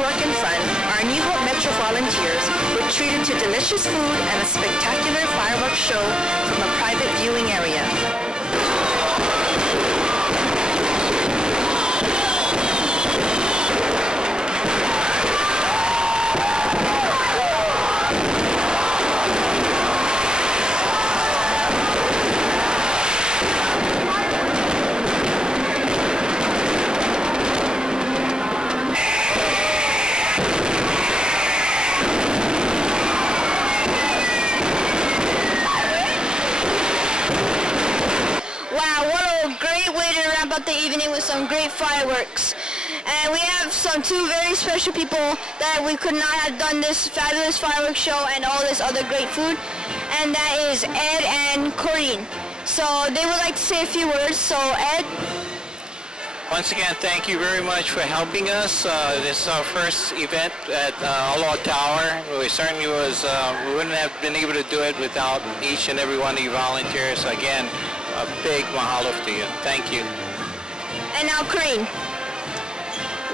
work, and fun, our New Hope Metro volunteers were treated to delicious food and a spectacular fireworks show from a private viewing area. The evening with some great fireworks, and we have two very special people that we could not have done this fabulous fireworks show and all this other great food, and that is Ed and Corinne. So they would like to say a few words. So Ed. Once again, thank you very much for helping us. This is our first event at Aloha Tower. We certainly we wouldn't have been able to do it without each and every one of you volunteers. So again, a big mahalo to you. Thank you. And now Corinne.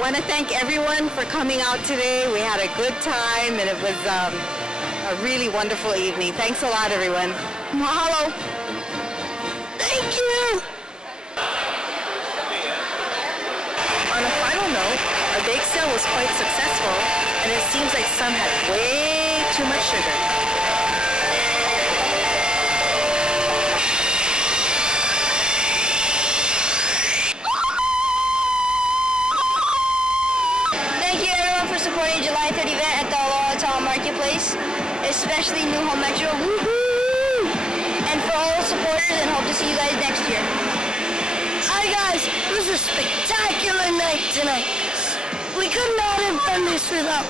Want to thank everyone for coming out today. We had a good time, and it was a really wonderful evening. Thanks a lot, everyone. Mahalo. Thank you. On a final note, our bake sale was quite successful, and it seems like some had way too much sugar. Supporting July 3rd event at the Aloha Tower Marketplace, especially New Hope Metro. Woohoo! And for all the supporters, and hope to see you guys next year. Hi guys, it was a spectacular night tonight. We could not have done this without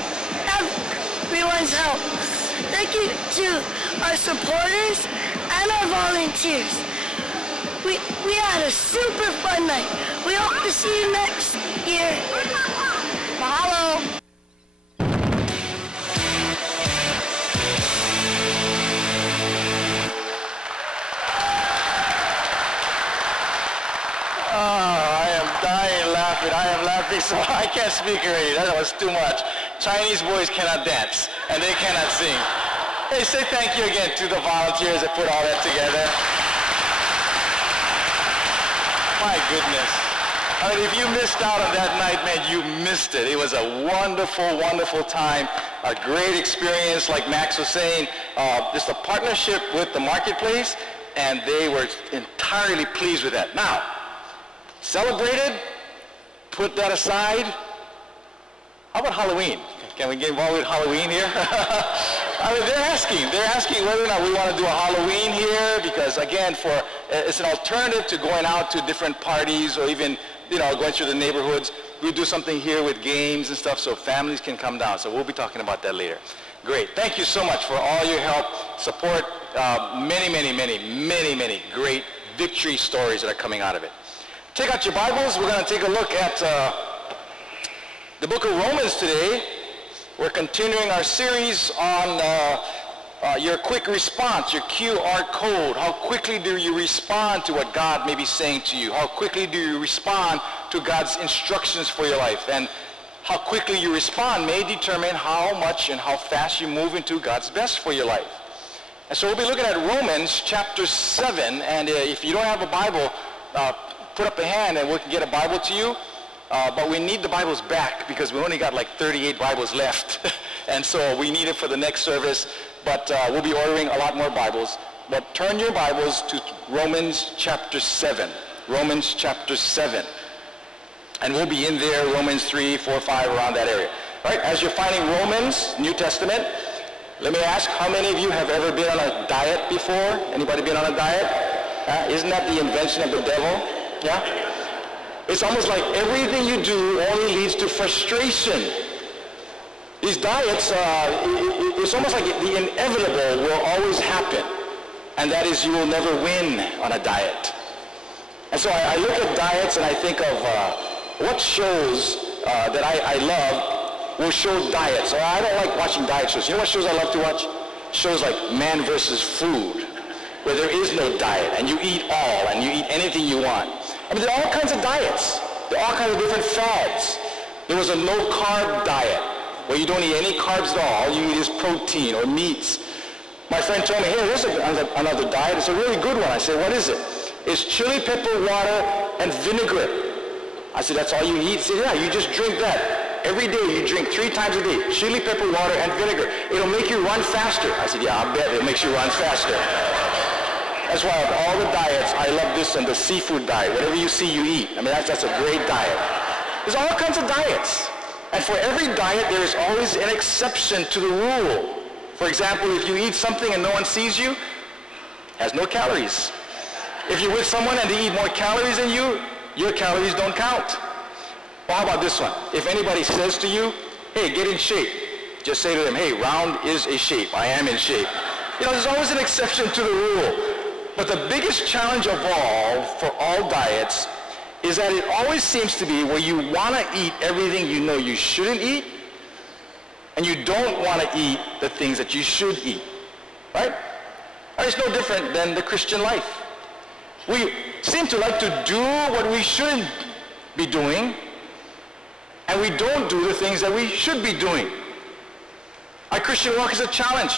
everyone's help. Thank you to our supporters and our volunteers. We had a super fun night. We hope to see you next year. Mahalo. I am laughing so I can't speak already. That was too much. Chinese boys cannot dance, and they cannot sing. Hey, say thank you again to the volunteers that put all that together. My goodness. I mean, if you missed out on that night, man, you missed it. It was a wonderful, wonderful time, a great experience, like Max was saying, just a partnership with the marketplace, and they were entirely pleased with that. Now, celebrated, put that aside. How about Halloween? Can we get involved with Halloween here? I mean, they're asking whether or not we want to do a Halloween here, because again, it's an alternative to going out to different parties or even, going through the neighborhoods. We do something here with games and stuff so families can come down. So we'll be talking about that later. Great. Thank you so much for all your help, support, many great victory stories that are coming out of it. Take out your Bibles. We're going to take a look at the book of Romans today. We're continuing our series on your quick response, your QR code. How quickly do you respond to what God may be saying to you? How quickly do you respond to God's instructions for your life? And how quickly you respond may determine how much and how fast you move into God's best for your life. And so we'll be looking at Romans chapter 7. And if you don't have a Bible, put up a hand and we can get a Bible to you. But we need the Bibles back because we only got like 38 Bibles left. And so we need it for the next service. But we'll be ordering a lot more Bibles. But turn your Bibles to Romans chapter 7. Romans chapter 7. And we'll be in there, Romans 3, 4, 5, around that area. All right, as you're finding Romans, New Testament, let me ask, how many of you have ever been on a diet before? Anybody been on a diet? Isn't that the invention of the devil? Yeah? It's almost like everything you do only leads to frustration. These diets, it's almost like the inevitable will always happen. And that is, you will never win on a diet. And so I look at diets and I think of what shows that I love will show diets. So I don't like watching diet shows. You know what shows I love to watch? Shows like Man vs. Food, where there is no diet and you eat all and you eat anything you want. I mean, there are all kinds of diets. There are all kinds of different fads. There was a no-carb diet, where you don't eat any carbs at all. All you eat is protein or meats. My friend told me, hey, there's another diet. It's a really good one. I said, what is it? It's chili pepper water and vinegar. I said, that's all you eat? He said, yeah, you just drink that. Every day you drink 3 times a day, chili pepper water and vinegar. It'll make you run faster. I said, yeah, I bet it makes you run faster. That's why of all the diets, I love this one, the seafood diet. Whatever you see, you eat. I mean, that's a great diet. There's all kinds of diets. And for every diet, there is always an exception to the rule. For example, if you eat something and no one sees you, it has no calories. If you're with someone and they eat more calories than you, your calories don't count. Well, how about this one? If anybody says to you, hey, get in shape, just say to them, hey, round is a shape. I am in shape. You know, there's always an exception to the rule. But the biggest challenge of all, for all diets, is that it always seems to be where you want to eat everything you know you shouldn't eat, and you don't want to eat the things that you should eat. Right? And it's no different than the Christian life. We seem to like to do what we shouldn't be doing, and we don't do the things that we should be doing. Our Christian walk is a challenge.